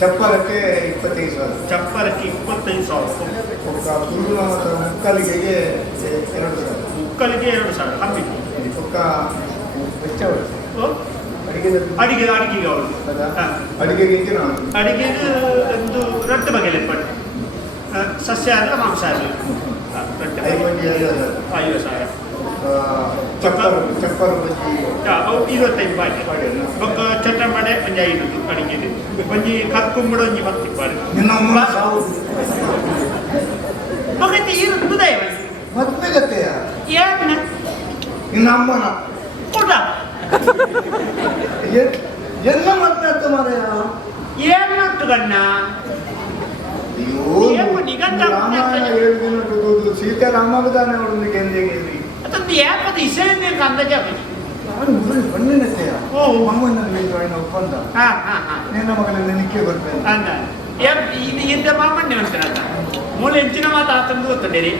ಚಪ್ಪರಕ್ಕೆ 25,000. ಚಪ್ಪರಕ್ಕೆ 25,000. ಮುಕ್ಕಲಿಗೆ 2,000. ಮುಕ್ಕಲಿಗೆ 2,000 ಕಮ್ಮಿ. ಅಡಿಗೆಗೆ ಅವಳು ಅಡಿಗೆಗೆ ಒಂದು ರೊಟ್ಟಿ ಬಗೆಲೆ ಪಟ್ಟು ಸಸ್ಯ ಆದರೆ ಮಾಂಸ ಆಗಲಿ 5,000. ಚಪ್ಪರು 25 ಬಾರಿ ಒಬ್ಬ ಚಟ್ಟಂಬಡೆ ಒಂಜಿ 5 ಅಡಿಗೆಗೆ ಒಂಜಿ ಕರ್ಕುಂಬಡ ಒಂಜಿ 10 ಬಾರಿ ಮಗತ್ತೆ ಇರುತ್ತದ ಮತ್ತೆ ಗತ್ತೆಯ ಏನ ನಿನ್ನ ಅಮ್ಮನ ಊಟ ಎಲ್ಲ ಮತ್ತೆ ಮಾರಾಯ ಏನ್ನಟ್ಟು ಗಣ್ಣ ಸೀತಾರಾಮದಾನೆ ಅವಳಿಗೆ ಅದೊಂದು ಯಾಪದ ಇಸೆಯನ್ನೇ ಅಂದಾಜ ಬಣ್ಣಿನತೆಯ ಅಮ್ಮನಲ್ಲಿ ಒಪ್ಪಂದ ನಿನ್ನ ಮಗನಲ್ಲಿ ನಿಕ್ಕೆ ಬರ್ತೇನೆ ಅಂದ ಇಂದ ಮಾಮಣ್ಣೆ ಉಂಟಲ್ಲ ಮೂಲೆ ಹೆಂಚಿನ ಮಾತು ಆತಂದು ಗೊತ್ತಂಡೇರಿ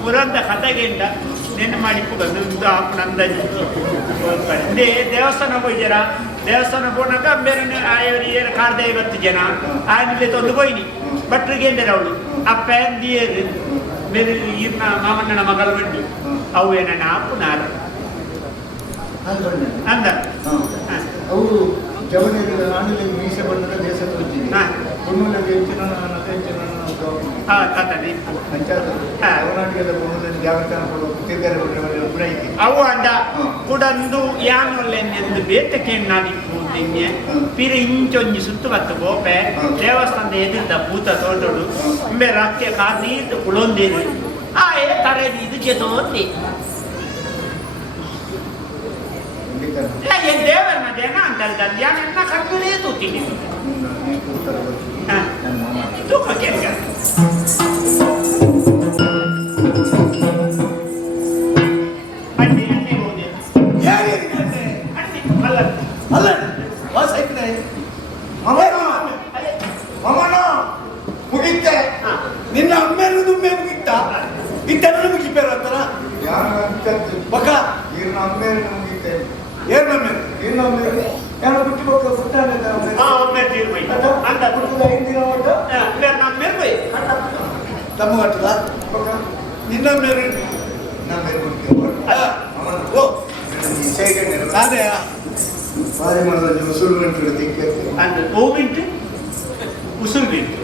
ಪುರಂತ ಕಥೆಗೆಂಡ ನೆನ್ನೆ ಮಾಡಿಕೊಂಡು ಅಂದಾಜು ದೇವಸ್ಥಾನ ಹೋಯ್ತಾರ ದೇವಸ್ಥಾನ ಹೋದಾಗ ಬೇರೆ ಏನು ಕಾರ್ದ 50 ಜನ ಆಮೇಲೆ ತಂದು ಹೋಯ್ನಿ ಭಟ್ರಿಗೆ ಎಂದರೆ ಅವಳು ಅಪ್ಪ ದಿಯರು ಬೇರೆ ಇರ್ನ ಮಾಮಣ್ಣನ ಮಗಳು ಬಂಡಿ ಅವು ಏನಣ್ಣ ಪುನಾರ ಅಂದ ಅವರು ಜವನಿಗೆ ನಾಣಿಲೆ ಮೀಸೆ ಬಣ್ಣದ ದೇಶದ ಹುಣ್ಣುಲಗೆ ಹೆಚ್ಚಿನ ಅವು ಅಂದ ಕುಡಂದು ಯಾನೊಲ್ಲೆಂದು ಬೇತಕ್ಕೆ ನಾದಿಪ್ಪು ನಿನ್ನೆ ಪಿರ ಇಂಚೊಂಜಿ ಸುತ್ತು ಬತ್ತು ಗೋಪೆ ದೇವಸ್ಥಾನದ ಎದುರಿದ ಭೂತ ತೋಟಡು ಇಂಬೆ ರಕ್ಕೆ ಕಾದೀತು ಕುಳೊಂದಿರು ಆ ತರದಿ ಇದು ಜೊತೆ ದೇವರನ್ನ ಜನ ಅಂತ ಧ್ಯಾನ ಕಣ್ಣಿನೇ ತೂತೀನಿ ತೂಕ ಕೇಳ ಮುಗಿತ್ತೆ ನಿನ್ನ ಅಮ್ಮೇನು ದುಮ್ಮೆ ಮುಗಿತ್ತ ಇದ್ದನ್ನು ಮುಗಿಪೇರು ಅಂತಾರ ಬಕ ಈರ್ನ ಅಮ್ಮೇನು ಮುಗಿತ್ತೆ ಏರ್ನ ಮೇಲೆ ಈರ್ನ ಅಮ್ಮೇನು ಯಾರು ಬಿಟ್ಟು ಹೋಗ್ತಾ ಸುತ್ತಾನೆ ಅಂತ ಬಿಟ್ಟದ ಹಿಂದಿನ ಓಟ ನಮ್ಮ ಮೇಲೆ ಬೈ ತಮ್ಮ ಕಟ್ಟದ ನಿನ್ನ ಮೇಲೆ ನಮ್ಮ ಮೇಲೆ ಮುಗಿತೆ ಅದೇ ಭಾರಿ ಮಾಡೋದು ಉಸುರು ಗಂಟು ದಿಕ್ಕೆ ಅಂದ್ರೆ ಹೋಗ್ಬಿಟ್ಟು ಉಸುರು ಬಿಟ್ಟು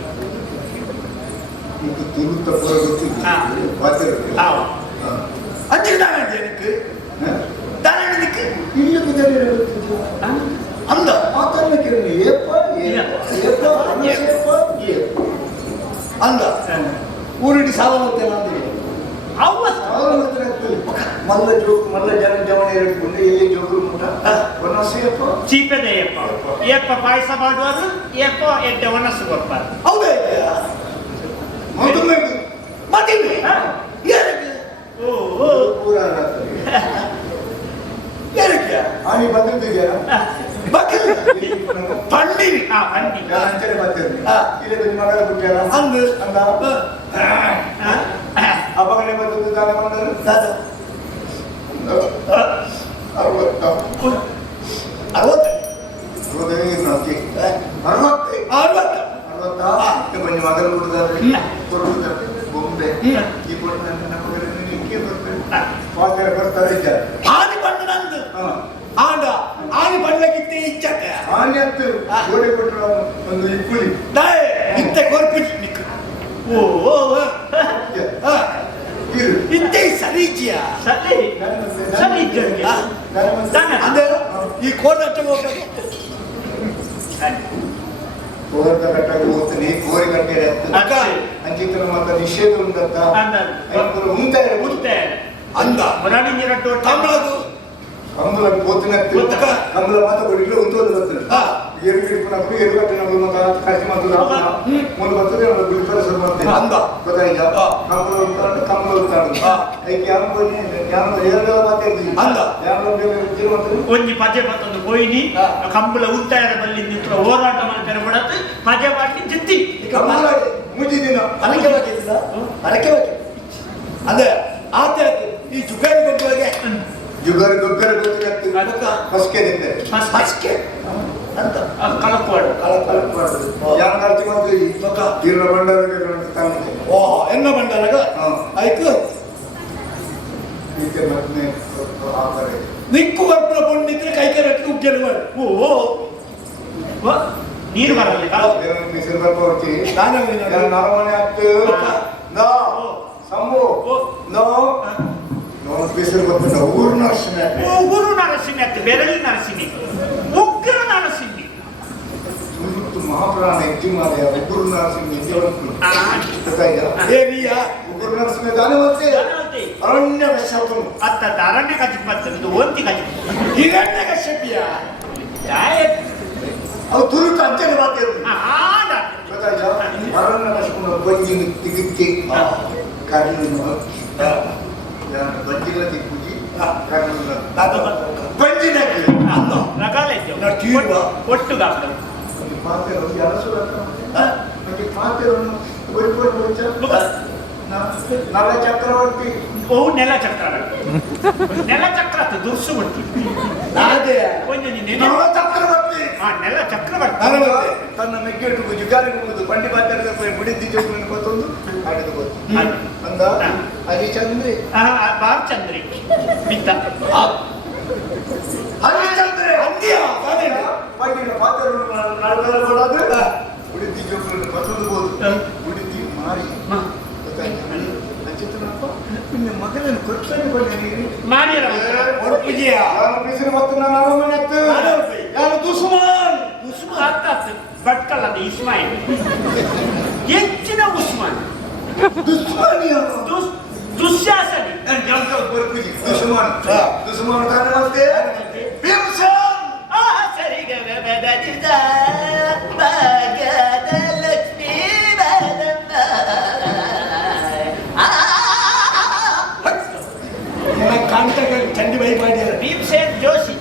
ಇದು ತುರುತ್ತ ಪುರ ಗೊತ್ತಿಲ್ಲ ಅಂಚಿಗೆ ದಾನಕ್ಕೆ ದಾನಕ್ಕೆ ಇಲ್ಲಿ ಬಿದ್ದರೆ ಅಂದ ಮಾತನ್ನ ಕೇಳಿ ಅಂದ ಊರಿಡಿ ಸಾವಮತ್ತೆಲ್ಲ ಅಂದ್ರೆ ಮಲ್ಲ ಜೋಕು ಮಲ್ಲ ಜವಣಿ ಹಿಡ್ಕೊಂಡು ಎಲ್ಲಿ ಜೋಕು ಮುಟ ಒನಸೇಪ ಚೀಪದೆಯಪ್ಪ ಏಪ್ಪ ಪಾಯಸ ಮಾಡುವಾಗ ಏಪ್ಪ ಎಡ್ಡೆ ಒನಸು ಕೊಡ್ತಾರೆ ಹೌದಾ ಮದುವೆ ಮದುವೆ ಏನಕ್ಕೆ ಓ ಪೂರ ಏನಕ್ಕೆ ಆನಿ ಬಂದಿದ್ದೀಯಾ ಬಕಲ್ ಪಂಡಿರಿ ಪಂಡಿ ಅಂಚನೆ ಬರ್ತೀರಿ ಇಲ್ಲಿ ನಿಮ್ಮ ಮಗಳ ಬಿಟ್ಟಲ್ಲ ಅಂದು ಅಂದ ಅಪ್ಪಗನೆ ಬಂದದ್ದು ದಾನ ಮಾಡಿದ್ರು ದಾದ 60 கொஞ்சம் மகள் கொடுத்தாரு ಬೊಂಬೆ ಈ ಕೊಟ್ಟು ನನ್ನ ನಿಕ್ಕೆ ಬರ್ತಾರೆ ವಾಕರ ಬರ್ತಾರೆ ಆದಿ ಬಣ್ಣ ನಂದು ಆಂಡ ಆದಿ ಬಣ್ಣಕ್ಕಿತ್ತೆ ಇಚ್ಚಕ್ಕೆ ಆನೆ ಹತ್ತು ಗೋಡೆ ಕೊಟ್ಟರು ಒಂದು ಇಕ್ಕುಲಿ ದಾಯ್ ಇತ್ತೆ ಕೊರ್ಪಿಜಿ ನಿಕ್ಕ ಓ ಇತ್ತೆ ಸರಿಜಿಯಾ ಸರಿಜಿಯಾ ಅದೇ ಈ ಕೋರ್ದಟ್ಟ ಹೋಗ್ಬೇಕು ಕೋರ್ದಟ್ಟಾಗಿ ಹೋಗ್ತೀನಿ ಕೋರಿ ಗಂಟೆ ಅಂಚಿತ್ರ ಮಾತ್ರ ನಿಷೇಧ ಉಂಟಂತ ಅಂದ ಮರಾಣಿರಟ್ಟು ತಮಿಳದು ಕಂಬಳ పోతున్న కంబల మాత కొడిలో ఉంటోదు వస్తుంది ఏరు గిడుపునప్పుడు ఏరు కట్టినప్పుడు మాత కసి మాత ముందు వస్తుంది మన బిల్పర సర్వతే అంద గొతాయిగా కంబల ఉంటాడు కంబల ఉంటాడు ఐకి యామ పోని యామ ఏరుల మాతే అంద యామ జీವಂತರು ಒಂಜಿ ಪಜೆ ಬತ್ತೊಂದು ಕೊಯ್ನಿ ಕಂಬಳ ಉತ್ತಾಯರ ಬಲ್ಲಿ ನಿಂತ್ರ ಹೋರಾಟ ಮಾಡ್ತಾರೆ ಬಿಡತ್ತೆ ಪಜೆ ಮಾಡಿ ಜಿತ್ತಿ ಕಂಬಳ ಮುಜಿ ದಿನ ಅರಕೆ ಬಾಕಿಲ್ಲ ಅರಕೆ ಬಾಕಿ ಅದೇ ಆತೆ ಯುಗರ ಗೊಬ್ಬರ ಗೊತ್ತಿರುತ್ತೆ ಹೊಸಕೆ ನಿಂತೆ ಹಸ್ಕೆ ಅಂತ ಕಲಕ್ವಾಡು ಯಾರು ಖರ್ಚು ಮಾಡ್ತೀವಿ ತೀರ್ಣ ಬಂಡಾರ ಓ ಎನ್ನ ಬಂಡಾರಾಗ ಆಯ್ತು ಈಕೆ ಮತ್ತೆ ಆತಾರೆ ನಿಕ್ಕು ಬರ್ಪುರ ಪೊಂಡಿದ್ರೆ ಕೈಕೆ ರಟ್ಟು ಉಗ್ಗೆಲ್ವ ಓ ನೀರು ಬರಲ್ಲ ಮಿಸಿಲ್ ಬರ್ಪ ಹೋಗ್ತೀವಿ ನಾನು ನರಮನೆ ಆಗ್ತು ನೋ ಸಂಭು ನೋ ಬಿಸಿಲು ಗೊತ್ತಿಲ್ಲ ಊರು ನರಸಿಂಹ ಊರು ನರಸಿಂಹ ಆಗ್ತದೆ ಬೆರಳಿ ನರಸಿಂಹ ಉಗ್ರ ನರಸಿಂಹ ಮಹಾಪುರಾಣ ಹೆಚ್ಚು ಮಾದ ಉಗ್ರ ನರಸಿಂಹ ಉಗ್ರ ನರಸಿಂಹ ದಾನ ಮತ್ತೆ ಅರಣ್ಯ ಕಶ್ಯಪನು ಅತ್ತ ಅರಣ್ಯ ಕಜಿಪತ್ತು ಒಂತಿ ಕಜಿ ಹಿರಣ್ಯ ಕಶ್ಯಪಿಯ ಅವು ತುರುಕ ಅಂಚನೆ ಮಾತಾಡ್ತಾರೆ ಆಡ ಗೊತ್ತಾಯ್ತಾ ಅರಣ್ಯ ಕಶ್ಯಪನ ಬಂಜಿ ತಿಗಿಕ್ಕಿ ಕರ್ಣ ಬಂಜಿಗಳ ತಿಕ್ಕುಜಿ ಬಂಜಿನ ರಗಾಲೆ ಒಟ್ಟುಗ ಪಾತ್ರೆ ಪಾತ್ರೆಯನ್ನು ನಲ ಚಕ್ರವರ್ತಿ ಬಹು ನೆಲ ಚಕ್ರ ದುರ್ಸು ಬಿಟ್ಟು ನಲ ಚಕ್ರವರ್ತಿ ನೆಲ ಚಕ್ರವರ್ತಿ ತನ್ನ ಮೆಗ್ಗೆಟ್ಟು ಜುಗಾರಿಗುವುದು ಬಂಡಿ ಬಾತಾಡಿದ ಬಿಡಿದ್ದಿ ಜೋಗನ್ನು ಗೊತ್ತೊಂದು ಆಡಿದ ಅಂದ ಹರಿಚಂದ್ರಿ ಬಾಲಚಂದ್ರಿ ಮಿತ್ತ ಹರಿಚಂದ್ರೆ ಬಂಡಿನ ಪಾತ್ರವನ್ನು ನಡೆದು ಬಿಡಿದ್ದಿ ಜೋಗನ್ನು ಗೊತ್ತೊಂದು ಬಿಡಿದ್ದಿ ಮಾರಿ ನಿನ್ನ ಮಗನನ್ನು ಕೊಡ್ತಾನೆ ಬಿಸಿಲು ಮತ್ತು ನಾನು ಅರಮನೆ ಯಾರು ದುಸ್ಮಾನ್ ಭಟ್ಕಲ್ಲದ ಇಸ್ಮಾಯಿಲ್ ಹೆಚ್ಚಿನ ಉಸ್ಮಾನ್ ದುಶ್ಯಾಸನಿ ದುಸ್ಮಾನ್ ಕಾರಣ ಮತ್ತೆ ಭೀಮಸೇನ್ ಚಂಡಿ ಬೈ ಮಾಡಿದ್ದಾರೆ ಭೀಮಸೇನ್ ಜೋಶಿ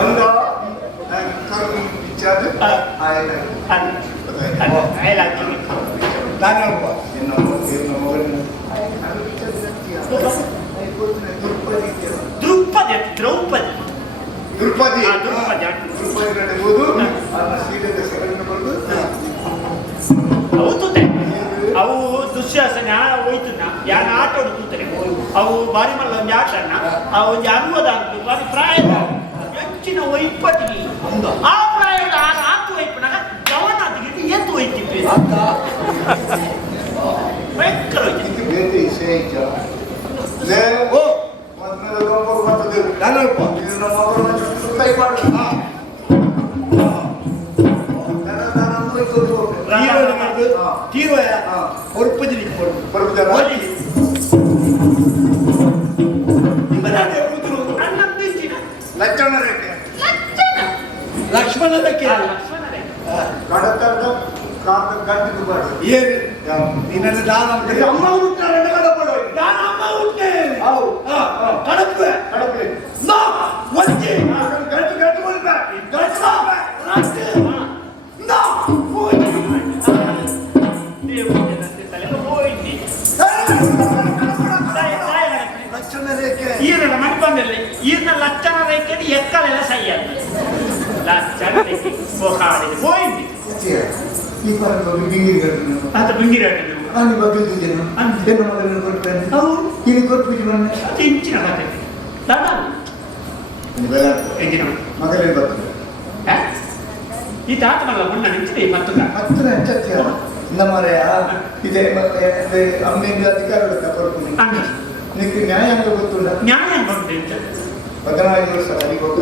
ಅಂದ ಕರು ವಿಚಾರ ದ್ರೌಪದಿ ದ್ರೌಪದಿ ದ್ರೌಪದಿ ದ್ರೌಪದಿ ದ್ರೌಪದಿ ನಡೆಯುವುದು ಸೀರೆಗೆ ಸೆಕೆಂಡ್ ಬಂದು ಹೌದು ಅವು ದುಶ್ಯಾಸನ ಹೋಯ್ತು ಯಾನ ಆಟ ಹೊಡ್ತಾರೆ ಅವು ಬಾರಿ ಮಲ್ಲ ಒಂದು ಆಟನ ಆ ಒಂದು 60 ಬಾರಿ ಪ್ರಾಯದ ಹೆಚ್ಚಿನ ಒಯ್ಪಟ್ಟಿಗೆ ಆ ಪ್ರಾಯದ ಆತು ಒಯ್ಪನಾಗ ಗವನ ಅದಕ್ಕೆ ಎತ್ತು ಒಯ್ತಿಪ್ಪಿ ಭಯಂಕರ ಬೇರೆ ವಿಷಯ ಓ ಮೊದಲ ಗಂಬರು ಬರ್ತದೆ ನಾನಲ್ಪ ಇದು ನಮ್ಮ ಮಕ್ಕಳನ್ನ ಕೈ ಮಾಡಿ ತೀರ್ವಯ ಹೊರಪದಿ ಲಕ್ಷಣ ರೇಖೆ ಲಕ್ಷ್ಮಣ ರೇಖೆ ಕಡತದ ಗಂಟು ಬಾಡು ಏನು ನಿನ್ನಲ್ಲಿ ದಾನ ಅಮ್ಮ ಹುಟ್ಟಾರೆ ಕಡಪಡ ನಾನು ಅಮ್ಮ ಹುಟ್ಟೆ ಹೌದು ಕಡಪೆ ಕಡಪೆ ನಾ ಒಂದೇ ಗಂಟು ಗಂಟು ಬರ್ಬೇಕು ಗಂಟು ನಾ ಲಕ್ಷಣ ರೇಖೆ ಈರನ ಮಣಿಪಂದಲ್ಲಿ ಈರ್ನ ಲಕ್ಷಣ ರೇಖೆ ಎಕ್ಕಲೆಲ್ಲ ಸೈಯಲ್ಲ ಲಕ್ಷಣ ರೇಖೆ ಹೋಗಾಡಿದೆ ಹೋಯ್ತು ಈ ಪರವಾಗಿ ಬಿಂಗಿರಿ ಅದು ಬಿಂಗಿರಿ ನಾನು ಬಗ್ಗಿದ್ದೇನೆ ಏನು ಮಗನ ಕೊಡ್ತೇನೆ ಇಲ್ಲಿ ಕೊಟ್ಟು ಚಿಂಚಿನ ಕತೆ ದಾದಾ ಎಂಜಿನ ಮಗಲೇ ಬರ್ತದೆ ಈ ತಾತನಲ್ಲ ಮುನ್ನ ನಿಂತಿದೆ ಮತ್ತೊಂದು ಹತ್ತಿರ ಹೆಚ್ಚತ್ಯ ನಮ್ಮರೆಯ ಇದೆ ಮತ್ತೆ ಅಮ್ಮೆಯಿಂದ ಅಧಿಕಾರ ಕೊಡ್ತೀನಿ ನಿಮಗೆ ನ್ಯಾಯಾಂಗ ಗೊತ್ತುಂಟ ನ್ಯಾಯ ಬಂದೆ 15 ವರ್ಷ ಅಡಿಗೋಗ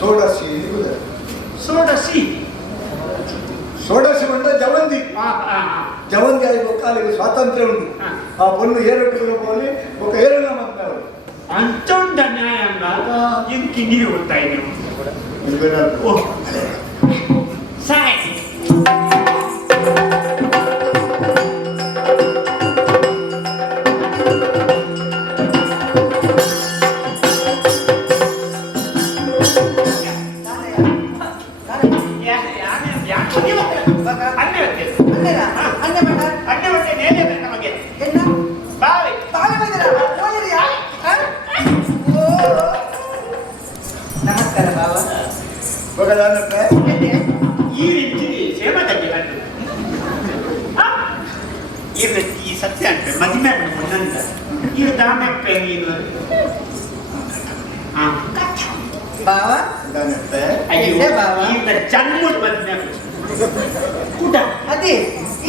ಸೋಡಸಿ ಸೋಡಸಿ ಸೋಡಸಿ ಬಂದ ಜವಂದಿ ಜವಂದಿ ಆಗಿ ಒಕ್ಕಾಲಿಗೆ ಸ್ವಾತಂತ್ರ್ಯ ಉಂಟು ಆ ಪೊನ್ನು ಏರಟ್ಟು ಹೋಗಿ ఒక ಏರನ ಮಾತನಾಡು ಅಂಚೊಂಡ ನ್ಯಾಯಾಂಗ ಇಂಕಿ ನೀರು ಹೋಗ್ತಾ ಇದ್ದೀವಿ ಓ ಸರಿ ಈ ಸತ್ಯ ಅಂತ ಮದುವೆ ನಂದ ಈಗ ದಾನಪ್ಪೆ ನೀನು ಬಾವ ಅಯ್ಯೋ ಈಗ ಚನ್ಮುಟ್ ಮದುವೆ ಕೂಟ ಅದೇ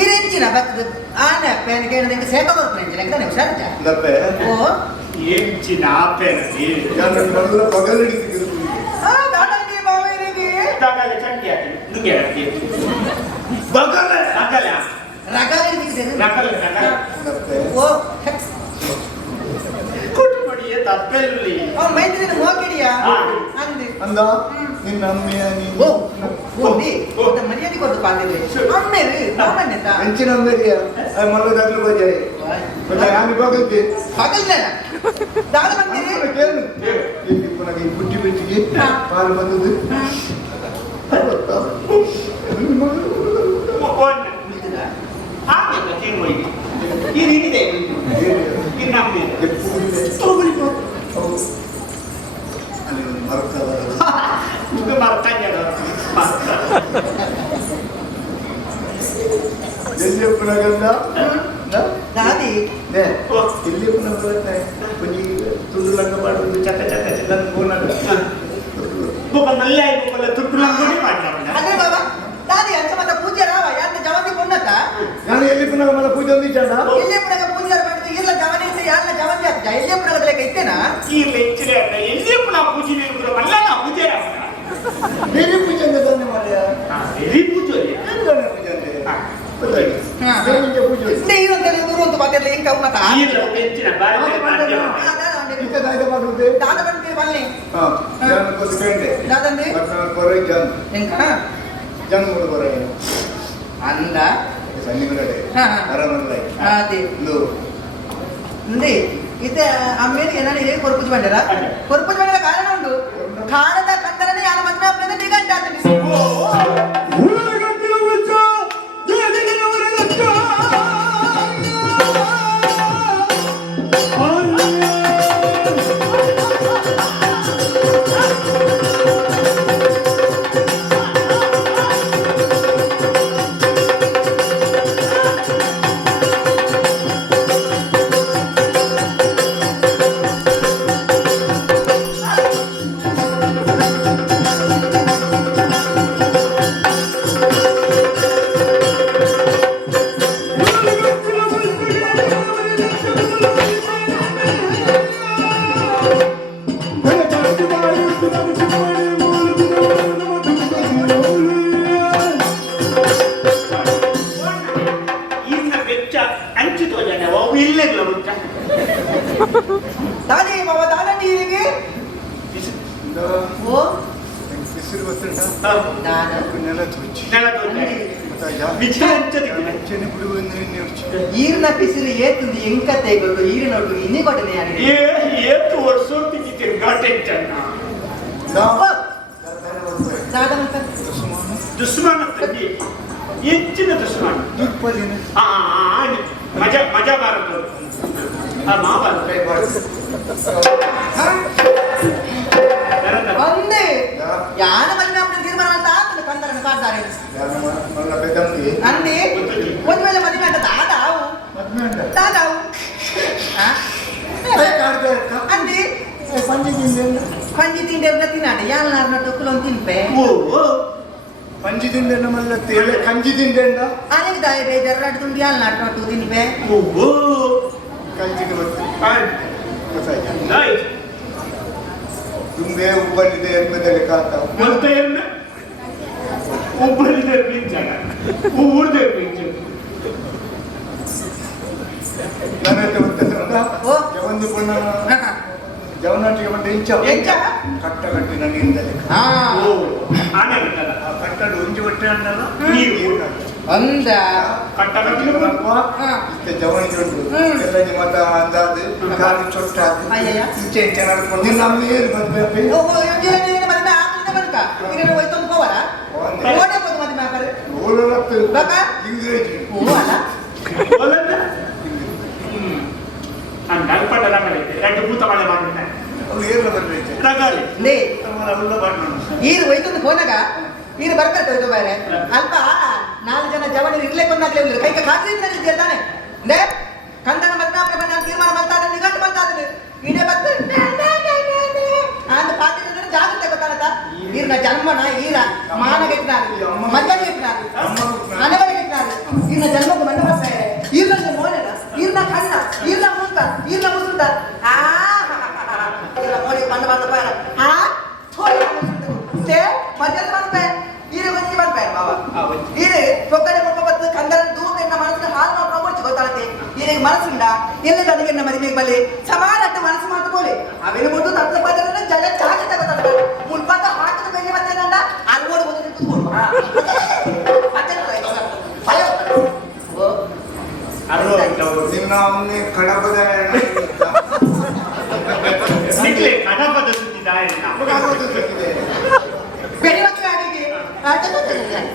ಇರೆಂಚಿನ ಬತ್ತದ ಆನೆ ಅಪ್ಪನ ಕೇಳಿದಂಗೆ ಸೇಕ ಬರ್ಪನೆಂಚಿನ ಎಂತಾನೆ ಹುಷಾರಿದ್ದ ಓ ಎಂಚಿನ ಆಪೆನದಿ ಎಲ್ಲ ಬಗಲಡಿ ದಾಟಂಗಿ ಬಾವ ಇರಿಗೆ ತಗಲ ಚಂಡಿ ಆತಿ ನುಂಗೆ ಆತಿ ಬಗಲ ತಗಲ ರಗಾಲಿ ಇರಿಗಿದೆ ರಗಲ ಓ ಕೂಟ ಮಾಡಿ ತಪ್ಪೆಲ್ಲಿ ಓ ಮೈತ್ರಿನ ಮೋಕಿಡಿಯಾ ಅಂದಿ ಅಂದ ನಿನ್ನ ಅಮ್ಮೆಯ ಓ ಓದಿ ಓದ ಮರ್ಯಾದೆ ಕೊಟ್ಟು ಪಾಂದಿದೆ ಅಮ್ಮೇರಿ ನಾಮನ್ನೆತ ಹೆಂಚಿನ ಅಮ್ಮೆರಿಯ ಮಲ್ಲದಾಗ್ಲು ಬಜಾಯಿ ಮತ್ತೆ ನಾನು ಬಗಲ್ತೆ ಪಗಲ್ನ ದಾದ ಬಂದಿರಿ ಕೇಳು ಇಲ್ಲಿ ಪುನಃ ಈ ಬುಟ್ಟಿ ಬಿಟ್ಟಿಗೆ ಪಾಲು ಬಂದದ್ದು ಹಾಗೆ ಚೇಂಜ್ ಹೋಗಿ ಈ ರೀತಿದೆ ಇನ್ನು ಅಮ್ಮೆ ಅಲ್ಲಿ ಒಂದು ಮರಕದ ಇದು ಮರ್ತಾಂಜ ಎಲ್ಲಿ ಪುನಃ ಗಂಧ ದಾದಿ ಇಲ್ಲಿ ಪುನಃ ಬರುತ್ತೆ ಕುഞ്ഞി ತುಳುಲಂಗ ಮಾಡುದು ಚಕ ಚಕ ಚಕ ಗೋನಗ ಮಲ್ಯ ತುಟ್ಟುಲಂಗೋಡಿ ಮಾಡ್ತಾರೆ ಅದೇ ಬಾಬಾ ದಾದಿ ಅಂಚ ಮತ್ತ ಪೂಜೆ ರಾವ ಯಾಕೆ ಜವಾನಿ ಕೊಂಡತ ನಾನು ಎಲ್ಲಿ ಪುನಃ ಮಲ ಪೂಜೆ ಒಂದಿಟ್ಟಾಡ ಎಲ್ಲೇ ಪುನಗ ಪೂಜೆ ಮಾಡಿದ್ರೆ ಇಲ್ಲ ಜವಾನಿ ಅಂತ ಯಾರನ್ನ ಜವಾನಿ ಆಗ್ತಾ ಎಲ್ಲೇ ಪುನಗ ಲೆಕ್ಕ ಇತ್ತೇನಾ ಇಲ್ಲಿ ಹೆಚ್ಚಿಗೆ ಎಲ್ಲಿ ಪುನಃ ಪೂಜೆ ಮಲ್ಲ ಪೂಜೆ ಬೇರೆ ಪೂಜೆ ಅಂತ ತಾನೆ ಮಾರ್ಯ ಎಲ್ಲಿ ಪೂಜೆ ಎಂಗನ ಪೂಜೆ ಅಂತ ಬೇರೆ ಪೂಜೆ ನೀವಂತ ದೂರ ಅಂತ ಮಾತಾಡಲಿ ಹೆಂಗ ಮತ್ತ ಇಲ್ಲ ಹೆಚ್ಚಿನ ಬಾರಿ ಇತ್ತ ದಾಯ್ದ ಮಾಡುತ್ತೆ ದಾದ ಬಂದಿರಿ ಬನ್ನಿ ಜಾನ್ ಕೊದು ಬೇಂಡೆ ದಾದಂದಿ ಮತ್ತೆ ಕೊರೆ ಜಾನ್ ಹೆಂಗ ಜಾನ್ ಮೂರು ಕೊರೆ ಅಂದ ಸನ್ನಿಗಡೆ ಆರಾಮಲ್ಲ ಅದೇ ಲೋ ఉంది ఇతే అమ్మేది ఏనా ఏ కొరుపుజు బండరా కొరుపుజు బండల కారణం ఉండు కారణద కందరని యాన మధ్య అప్పుడు దిగంట అతని ಉಳ್ಳಗಡ್ಡೆ ಉಚ್ಚ ದೇದಿನವರಗಟ್ಟ దాని బాబా దాదండి ఇదికి ఓ ಬಿಸಿರು ಗೊತ್ತುಂಟ దాన ನೆಲ ತುಚ್ಚಿ ಚೆನ್ನಿ ಬಿಡುವ ఈరిన పిసిరి ఏతుంది ఎంక తెగొట్టు ఈరినొట్టు ఇన్ని కొట్టనే అని ಏತು ವರ್ಷೋತ್ತಿಗೆ ತಿರ್ಗಾಟೆಂಚನ್ನ దాదంత ದುಶ್ಮನ ತಂಗಿ ಹೆಚ್ಚಿನ ದುಶ್ಮನ ದುರ್ಪದಿನ ಮಜಾ ಭಾರತ ಮಹಾಭಾರತ ಅಂದೆ ಯಾನ ಮನೆ ಅప్పుడు తీర్మానం అంతా అతను కందరని కాడతారే ಮಲ್ಲ ಬೆದಮ್ಗೆ అండి ಒಂದ್ಮೇಲೆ ಮದುವೆ ಅಂತ ದಾದಾವು ಮದ್ಮೆ ಅಂಡ ದಾದಾವು ಕಾಡ್ದೆ ಅಂడి ಪಂಜಿದಿಂದ ಪಂಜಿ ತಿಂಡಿ ಅಂತ ತಿನ್ನಾಡ ಯಾಲ್ನಾರ್ನ ಟೊಕ್ಕುಲೊಂದು ತಿನ್ಪೆ ಪಂಜಿದಿಂದ ಮಲ್ಲ ತೇಲೆ ಕಂಜಿದಿಂದ ಅನೇಕ ದಾಯ ಬೇಜಾರು ತುಂಡಿ ಯಾಲ್ನಾಟ ತಿನ್ಪೆ ಕಂಜಿಗೆ ಬರ್ತೀನಿ ತುಂಬೆ ಉಬ್ಬಲಿದೆ ಎಂಬುದರಲ್ಲಿ ಕಾತ ಮತ್ತೆ ಎಲ್ಲ ಒಬ್ಬರಿದೆ ಪಿಂಚಣ ಊರ್ದೆ ಪಿಂಚ ನನಗೆ ಗೊತ್ತಿಲ್ಲ ಓ ಒಂದು ಪುಣ್ಣ ಜವನಾಟಿಗೆ ಬಂದ ಎಂಚ ಕಟ್ಟ ಕಟ್ಟಿ ನನಗಿಂದಲೇ ಆ ಕಟ್ಟಡ ಉಂಜಿ ಹೊಟ್ಟೆ ಅನ್ನಲ್ಲ ಅಂದ ಕಟ್ಟ ಕಟ್ಟಿ ಇಷ್ಟ ಜವನಿಗೆ ಉಂಟು ಎಲ್ಲ ಮತ ಅಂದಾದು ಕಾಲು ಚೊಟ್ಟಾದು ಅಯ್ಯಯ್ಯ. ಇಂಚೆ ಇಂಚೆ ನಡ್ಕೊಂಡು ನಿನ್ನ ಅಮ್ಮೇರು ಮದ್ವೆ ಮದುವೆ ಆಗ್ತದೆ ಬನ್ಕ ಈಗ ಹೋಯ್ತೊಂದು ಹೋವರ ಓಡೆ ಹೋದ ಮದುವೆ ಹಾಕರೆ ಓಲತ್ತು ಬಾಕ ಇಂಗ್ರೇಜಿ ಓ ಅಲ್ಲ ನಾನು ಡಲ್ಪಟ್ಟಲ್ಲ ಮಾಡಿದ್ದೆ ಎರಡು ಭೂತ ಮಳೆ ಮಾಡಿದ್ದೆ ಅವ್ರು ಏರ್ಲ ಬರ್ಬೇಕು ರಗಾಳಿ ಲೇ ಅವಳ ಬಾಡ್ನು ಈರು ಹೋಯ್ತೊಂದು ಹೋನಾಗ ಈರು ಬರ್ತಾರೆ ಬೇರೆ ಅಲ್ಪ 4 ಜನ ಜವಾನಿ ಇರ್ಲಿಕ್ಕೆ ಒಂದಾಗ್ಲೇ ಕೈಕ ಖಾತ್ರಿ ಇದ್ದಾನೆ ಅಂದ್ರೆ ಕಂದನ ಮದ್ನಾಪನ ಬಂದ ತೀರ್ಮಾನ ಮಾಡ್ತಾ ಇದ್ದಾನೆ ನಿಗಂಟು ಮಾಡ್ತಾ ಇದ್ದಾನೆ ಇಡೇ ಬತ್ತು ಅಂತ ಪಾತ್ರ ಜಾಗ್ರತೆ ಗೊತ್ತಾಗತ್ತ ಈರ್ನ ಜನ್ಮನ ಈರ ಮಾನಗೆಟ್ನಾರು ಮದ್ದನೆಗೆಟ್ನಾರು ಅನವರಿಗೆಟ್ನಾರು ಈರ್ನ ಜನ್ಮಕ್ಕೆ ಮಣ್ಣ ಬರ್ತಾರೆ ಈರ್ನ ಮೋಳೆನ ಈರ್ನ ಕಣ್ಣ ಈರ್ನ ಮೂಕ ಈರ್ನ ಮುಸುಂಟ ಮೋಳಿ ಮಣ್ಣ ಬಂದ ಆ ಥೋಡಿ ಮುಸುಂಟು ಸೇ ಮಧ್ಯದ ಬಂದ ಈರೆ ಬಂದಿ ಬಂದ ಬಾಬಾ ಈರೆ ಪೊಕ್ಕಡೆ ಮುಖ ಬತ್ತು ಕಂದನ ದೂರ ಎನ್ನ ಮನಸ್ಸಿನ ಹಾಲು ಮಾಡ್ಕೊಂಡು ಗೊತ್ತಾಗತ್ತೆ ಈರೆ ಮನಸ್ಸುಂಡ ಎಲ್ಲ ಗಡಿಗೆ ನಮ್ಮ ಮದುವೆಗೆ ಬಲ್ಲಿ ಸಮಾನಟ್ಟು ಮನಸ್ಸು ಮಾತುಕೋಲೆ ಅವೇನು ಬಿಟ್ಟು ತಪ್ಪಲ ಪದರನ್ನ ಜಲ ಜಾಗ್ರತೆ ಗೊತ್ತಾಗತ್ತೆ ಮುಲ್ಪಾತ ಹಾಕಿದ ಮೇಲೆ ಬಂದೇನಂಡ ಅಲ್ಗೋಡು ಬಂದು ಕೂತ್ಕೊಂಡು ನಿನ್ನ ಅವನೇ ಕಡಪದ ಕಡಪದ ಸುತ್ತಿದ ಬೆಳಿ ಮತ್ತು ಆಗಿದೆ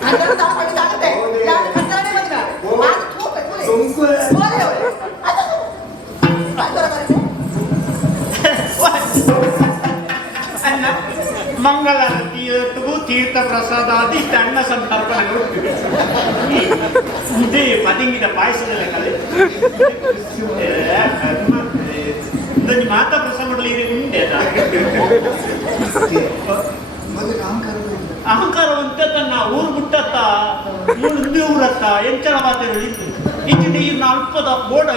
ಅಂದ್ರೆ ತಾಪಡಿ ಆಗುತ್ತೆ ಯಾರು ಕಂದರನೇ ಬಂದ ಅದು ಥೋಪೆ ಅನ್ನ ಮಂಗಳಾರತಿಯು ತೀರ್ಥ ಪ್ರಸಾದಾದಿ ಇಷ್ಟ ಅನ್ನ ಸಂತರ್ಪಣೆಗಳು ಇದೇ ಪದಿಂಗಿದ ಪಾಯಸದಲ್ಲ ಕಲೆ ಒಂದು ಮಾತಾ ಪ್ರಸಂಗಗಳು ಉಂಟೆ ಅಹಂಕಾರವಂತ ತನ್ನ ಊರು ಬಿಟ್ಟತ್ತ ಊರತ್ತ ಎಂಚರ ಮಾತಾಡಿ ಇಂಚಿನ ಇನ್ನು ಅಲ್ಪದ ಬೋಡ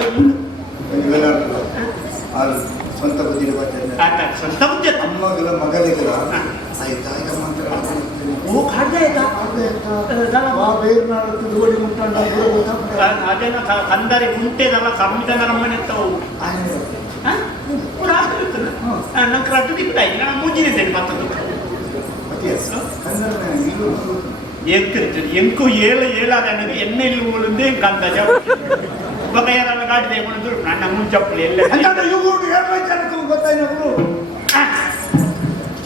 ಸ್ವಂತ ಬುದ್ಧಿ ಸ್ವಂತ ಬುದ್ಧಿ ಅಮ್ಮಗಳ ಮಗಳಿಗಳ ಆಯ್ತಾ ಓ ಕಾಡ್ದೆ ಆಯ್ತಾ ಅದೇನ ಕಂದಾರಿ ಉಂಟೇದಲ್ಲ ಕಮ್ಮಿದ ನಮ್ಮನೆ ಇರ್ತಾವು ನಂಗೆ ರದ್ದು ಬಿಟ್ಟಾಯಿ ನಾನು ಮುಂಜಿನಿದ್ದೇನೆ ಮತ್ತೊಂದು ಎಂಕು ಏಳಾದ ನನಗೆ ಎಣ್ಣೆಯಲ್ಲಿ ಉಳಿದೇ ಕಂದ ಬಗೆಯರಲ್ಲ ಗಾಡಿ ಬಂದ್ರು ನನ್ನ ಮುಂಚಪ್ಪಲಿ ಎಲ್ಲ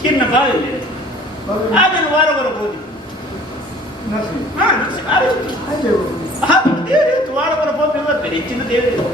ಚಿನ್ನ ಬಾಳಿಲ್ಲ ಅದನ್ನು ವಾರ ಬರಬಹುದು ದೇವರು ವಾರ ಬರಬಹುದು ಬರ್ತೇನೆ ಹೆಚ್ಚಿನ ದೇವರು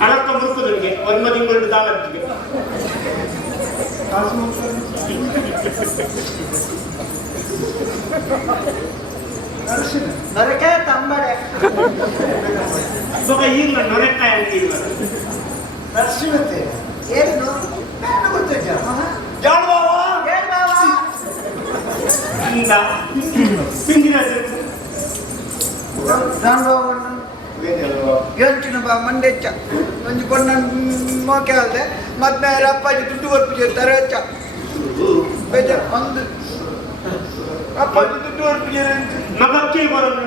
ಅಳಕ್ಕ ಮುರುಕುದರಿಗೆ ಒಂದು ತಿಂಗಳು ದಾಲತ್ತಿಗೆ ನೊರೆಕಾಯ ತಂಬಡೆ ಈಗ ನೊರೆಕಾಯ ಅಂತ ದರ್ಶನತೆ ಏನು ಗೊತ್ತಿದ್ದ ಯೋಚಿನ ಬಾ ಮಂಡೆಚ್ಚ ಒಂಜಿ ಕೊನ್ನ ಮೋಕೆ ಆಲ್ದೆ ಮತ್ತೆ ಅಪ್ಪಾಜಿ ದುಡ್ಡು ಕೊಡ್ಪಿದ್ದಾರೆ ಹೆಚ್ಚ ಬೇಜಾರು ಒಂದು ಅಪ್ಪಾಜಿ ದುಡ್ಡು ಕೊಡ್ಪಿದ್ದಾರೆ ಮಗಕ್ಕೆ ಬರೋದು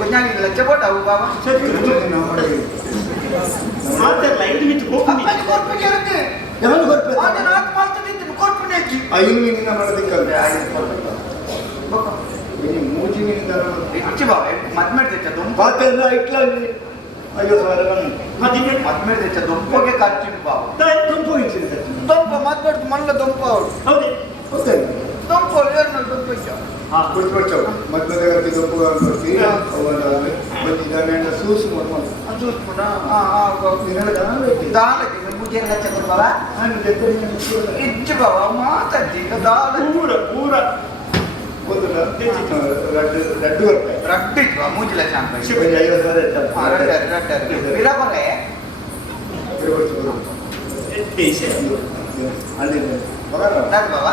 ಗೊತ್ತಾಗಿಲ್ಲ ಲಚ್ಚ ಬೋಟ ಅವು ಬಾಬಾ ಮಾತಾಡಲ್ಲ ಐದು ಮಿನಿಟ್ ಅಪ್ಪಾಜಿ ಕೊಡ್ಪಿದ್ದಾರೆ ಯಾವಾಗ ಬರ್ಬೇಕು ನಾಲ್ಕು ಮಾಸ್ತ ನಿಂತು ಕೊಡ್ಪಿನೇಕಿ ಐದು ಮೀನಿನ ಮಾಡೋದಕ್ಕಲ್ಲ ಮೂಜಿ ಮೀನಿಂದ ಹೆಚ್ಚು ಬಾಬಾ ಮದ್ಮೇಲೆ ತೆಚ್ಚ ದುಂಪ ಪಾತೆಲ್ಲ ಇಟ್ಲ 50,000 ಮದ್ಮೇಲೆ ತೆಚ್ಚ ದುಂಪಗೆ ಖರ್ಚು ಬಾಬಾ ದುಂಪು ಇಚ್ಚಿದೆ ದುಂಪ ಮದ್ಮೇಲೆ ಮಲ್ಲ ದುಂಪ ಅವರು ಹೌದೇ ಓಕೆ ದುಂಪ ಏನು ದುಂಪ ಇಚ್ಚ ಕೊಡ್ಕೊಡ್ತಾವ ಮದ್ಮದಗಕ್ಕೆ ದುಂಪು ಕೊಡ್ತೀವಿ ಅವನಾದ್ರೆ ಬಂದಿದ್ದಾನೆ ಸೂಸು ಮಾಡ್ಕೊಂಡು చూసుకున్నా దానికి ముఖ్యం నచ్చదు బాబా ఇచ్చి బాబా మా తల్లి పూర పూర రెడ్డు రడ్డి మూజిల చాంప ఇలా బరే ಅಲ್ಲಿ ಬಾಬಾ